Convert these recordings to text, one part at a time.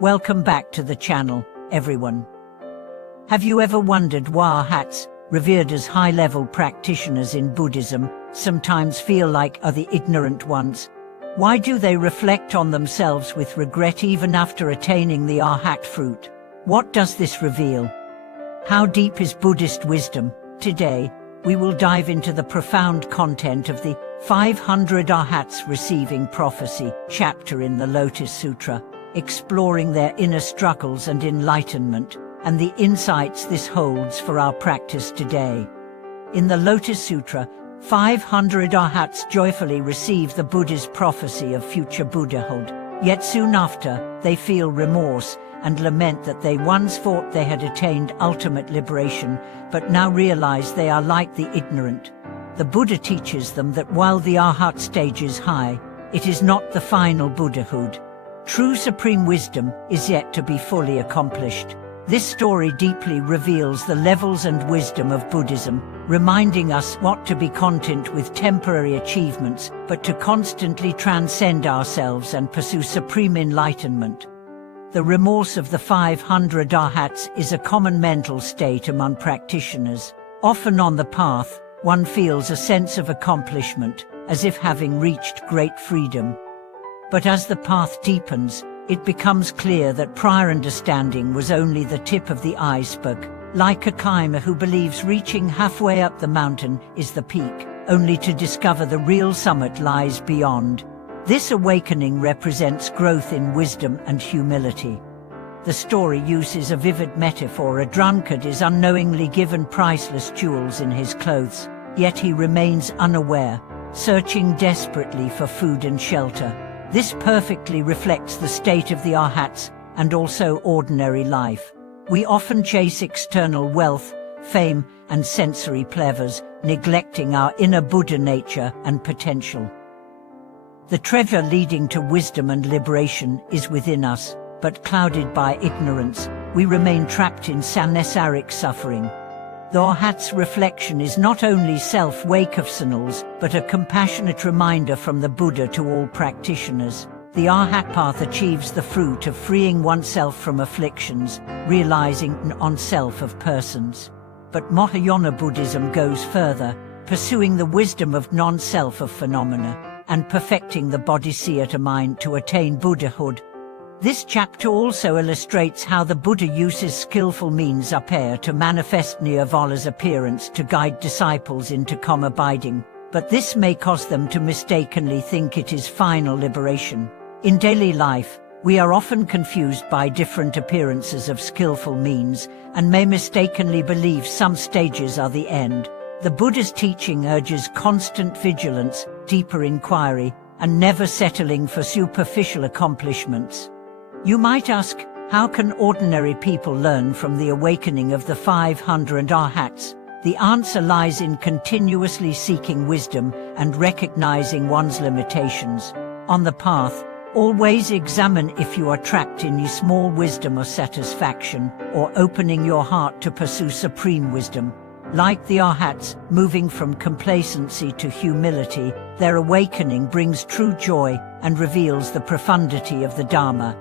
Welcome back to the channel, everyone. Have you ever wondered why Arhats, revered as high-level practitioners in Buddhism, sometimes feel like are the ignorant ones? Why do they reflect on themselves with regret even after attaining the Arhat fruit? What does this reveal? How deep is Buddhist wisdom? Today, we will dive into the profound content of the 500 Arhats Receiving Prophecy chapter in the Lotus Sutra, exploring their inner struggles and enlightenment, and the insights this holds for our practice today. In the Lotus Sutra, 500 Arhats joyfully receive the Buddha's prophecy of future Buddhahood, yet soon after, they feel remorse and lament that they once thought they had attained ultimate liberation, but now realize they are like the ignorant. The Buddha teaches them that while the Arhat stage is high, it is not the final Buddhahood. True supreme wisdom is yet to be fully accomplished. This story deeply reveals the levels and wisdom of Buddhism, reminding us not to be content with temporary achievements, but to constantly transcend ourselves and pursue supreme enlightenment. The remorse of the 500 Arhats is a common mental state among practitioners. Often on the path, one feels a sense of accomplishment, as if having reached great freedom. But as the path deepens, it becomes clear that prior understanding was only the tip of the iceberg, like a climber who believes reaching halfway up the mountain is the peak, only to discover the real summit lies beyond. This awakening represents growth in wisdom and humility. The story uses a vivid metaphor. A drunkard is unknowingly given priceless jewels in his clothes, yet he remains unaware, searching desperately for food and shelter. This perfectly reflects the state of the Arhats and also ordinary life. We often chase external wealth, fame, and sensory pleasures, neglecting our inner Buddha nature and potential. The treasure leading to wisdom and liberation is within us, but clouded by ignorance, we remain trapped in samsaric suffering. The Arhat's reflection is not only self-wakefulness, but a compassionate reminder from the Buddha to all practitioners. The Arhat path achieves the fruit of freeing oneself from afflictions, realizing an on-self of persons. But Mahayana Buddhism goes further, pursuing the wisdom of non-self of phenomena, and perfecting the bodhisattva mind to attain Buddhahood. This chapter also illustrates how the Buddha uses skillful means to manifest Nirvana's appearance to guide disciples into calm abiding, but this may cause them to mistakenly think it is final liberation. In daily life, we are often confused by different appearances of skillful means, and may mistakenly believe some stages are the end. The Buddha's teaching urges constant vigilance, deeper inquiry, and never settling for superficial accomplishments. You might ask, how can ordinary people learn from the awakening of the 500 Arhats? The answer lies in continuously seeking wisdom and recognizing one's limitations. On the path, always examine if you are trapped in your small wisdom or satisfaction, or opening your heart to pursue supreme wisdom. Like the Arhats, moving from complacency to humility, their awakening brings true joy and reveals the profundity of the Dharma.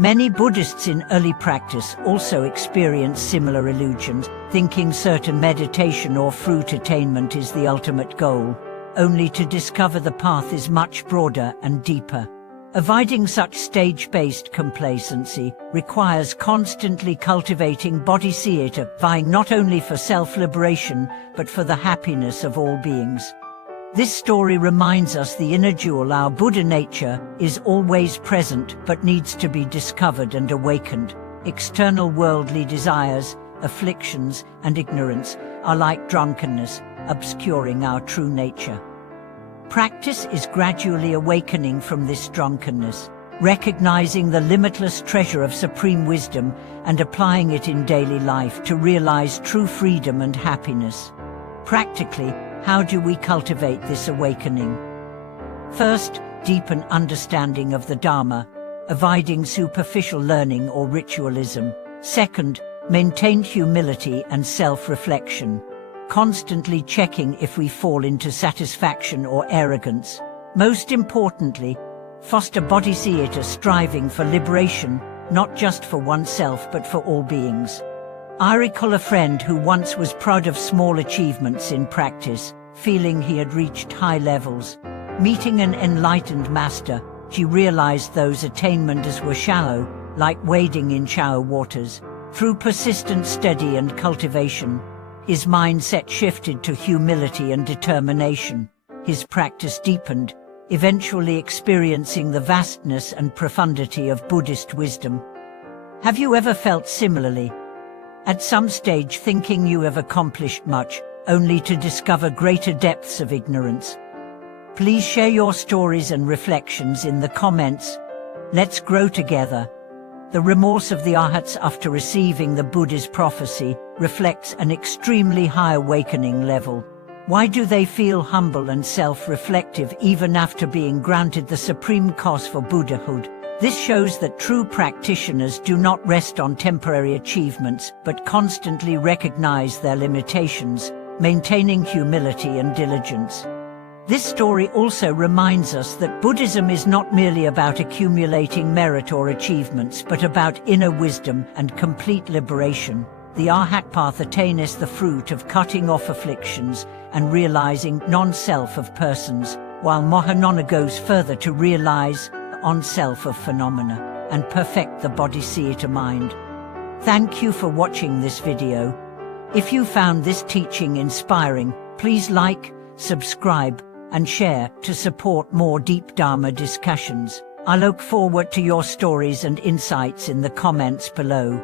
Many Buddhists in early practice also experience similar illusions, thinking certain meditation or fruit attainment is the ultimate goal, only to discover the path is much broader and deeper. Avoiding such stage-based complacency requires constantly cultivating bodhisattva, vying not only for self-liberation, but for the happiness of all beings. This story reminds us the inner jewel, our Buddha nature, is always present but needs to be discovered and awakened. External worldly desires, afflictions, and ignorance are like drunkenness, obscuring our true nature. Practice is gradually awakening from this drunkenness, recognizing the limitless treasure of supreme wisdom and applying it in daily life to realize true freedom and happiness. Practically, how do we cultivate this awakening? First, deepen understanding of the Dharma, avoiding superficial learning or ritualism. Second, maintain humility and self-reflection, constantly checking if we fall into satisfaction or arrogance. Most importantly, foster bodhisattva striving for liberation, not just for oneself but for all beings. I recall a friend who once was proud of small achievements in practice, feeling he had reached high levels. Meeting an enlightened master, she realized those attainments were shallow, like wading in shallow waters. Through persistent study and cultivation, his mindset shifted to humility and determination. His practice deepened, eventually experiencing the vastness and profundity of Buddhist wisdom. Have you ever felt similarly? At some stage thinking you have accomplished much, only to discover greater depths of ignorance? Please share your stories and reflections in the comments. Let's grow together. The remorse of the Arhats after receiving the Buddha's prophecy reflects an extremely high awakening level. Why do they feel humble and self-reflective even after being granted the supreme cause for Buddhahood? This shows that true practitioners do not rest on temporary achievements but constantly recognize their limitations, maintaining humility and diligence. This story also reminds us that Buddhism is not merely about accumulating merit or achievements but about inner wisdom and complete liberation. The Arhat path attains the fruit of cutting off afflictions and realizing non-self of persons, while Mohanana goes further to realize the on-self of phenomena and perfect the bodhisattva mind. Thank you for watching this video. If you found this teaching inspiring, please like, subscribe, and share to support more deep Dharma discussions. I look forward to your stories and insights in the comments below.